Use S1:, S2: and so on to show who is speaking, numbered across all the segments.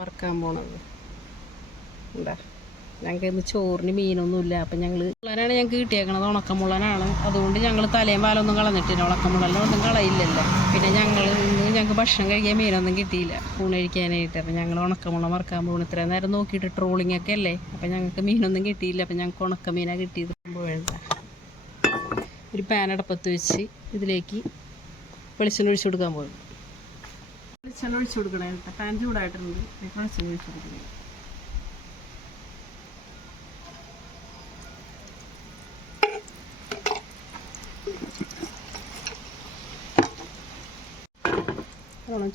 S1: വറുക്കാൻ പോണത്. ഞങ്ങൾക്ക് ഇന്ന് ചോറിന് മീനൊന്നുമില്ല അപ്പം ഞങ്ങൾ മുള്ളനാണ് ഞങ്ങൾക്ക് കിട്ടിയേക്കണത്. ഉണക്കമുള്ളനാണ് അതുകൊണ്ട് ഞങ്ങൾ തലയും പാലൊന്നും കളഞ്ഞിട്ടില്ല. ഉണക്കമുള്ളനെ ഒന്നും കളയില്ലല്ലോ. പിന്നെ ഞങ്ങൾ ഇന്ന് ഞങ്ങൾക്ക് ഭക്ഷണം കഴിക്കാൻ മീനൊന്നും കിട്ടിയില്ല. ഊണ് കഴിക്കാനായിട്ട്. അപ്പം ഞങ്ങൾ ഉണക്കമുള്ള മറക്കാൻ പോകുന്നു ഇത്രയും നേരം നോക്കിയിട്ട് ട്രോളിംഗ് ഒക്കെ അല്ലേ? അപ്പം ഞങ്ങൾക്ക് മീനൊന്നും കിട്ടിയില്ല. അപ്പം ഞങ്ങൾക്ക് ഉണക്ക മീനാണ് കിട്ടിയത്. ഒരു പാൻ അടപ്പത്ത് വെച്ച് ഇതിലേക്ക് വെളിച്ചെണ്ണ ഒഴിച്ചു കൊടുക്കാൻ പോകും ഒഴിച്ചു കൊടുക്കണേ. കേട്ടോ പാൻ ചൂടായിട്ടുണ്ട് വെളിച്ചെണ്ണ കൊടുക്കണേ.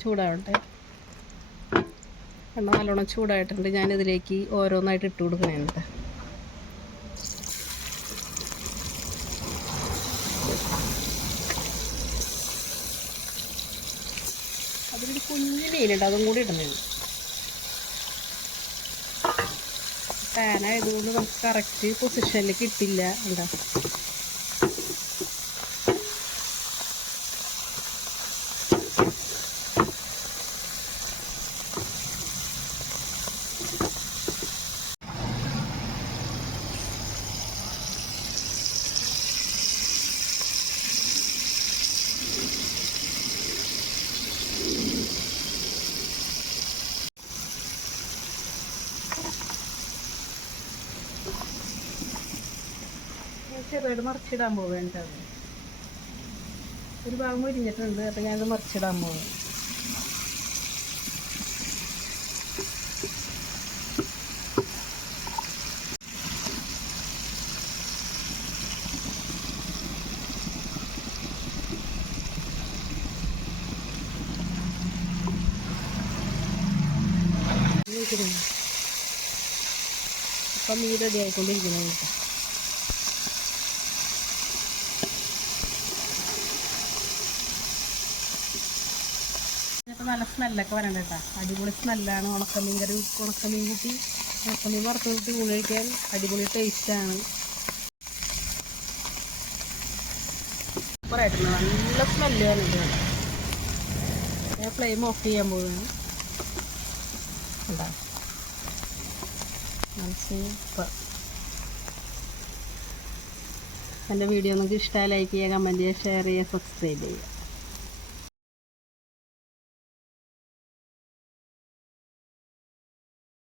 S1: ചൂടാവട്ടെ. എണ്ണ നല്ലോണം ചൂടായിട്ടുണ്ട്. ഞാനിതിലേക്ക് ഓരോന്നായിട്ട് ഇട്ട് കൊടുക്കണേ കേട്ടോ അതിലൊരു കുഞ്ഞു മീനുണ്ട് അതും കൂടി ഇടുന്നത് പാനായതുകൊണ്ട് നമുക്ക് കറക്റ്റ് പൊസിഷനിൽ കിട്ടില്ല എന്താ ചെറുതായിട്ട് മറിച്ചിടാൻ പോവേണ്ടത് ഒരു ഭാഗം മുരിഞ്ഞിട്ടുണ്ട് അപ്പം ഞാനത് മറിച്ചിടാൻ പോകും അപ്പം ഈ റെഡി ആയിക്കൊണ്ടിരിക്കുന്നു. ഇപ്പം നല്ല സ്മെല്ലൊക്കെ വരണ്ട കേട്ടോ അടിപൊളി സ്മെല്ലാണ് ഉണക്കമീൻ കറി ഉണക്കമീൻ കൂട്ടി. ഉണക്കമീൻ വറുത്ത് കൂട്ടി ഊണ് കഴിക്കാൻ അടിപൊളി ടേസ്റ്റാണ് സൂപ്പറായിട്ടുണ്ട് നല്ല സ്മെല്ല് വരുന്നുണ്ട് ഞാൻ ഫ്ലെയിം ഓഫ് ചെയ്യാൻ പോവുകയാണ്. ഉണ്ടാ സൂപ്പർ എന്റെ വീഡിയോ നിങ്ങൾക്ക് ഇഷ്ടമായി ലൈക്ക് ചെയ്യുക കമന്റ് ചെയ്യുക ഷെയർ ചെയ്യുക സബ്സ്ക്രൈബ് ചെയ്യുക.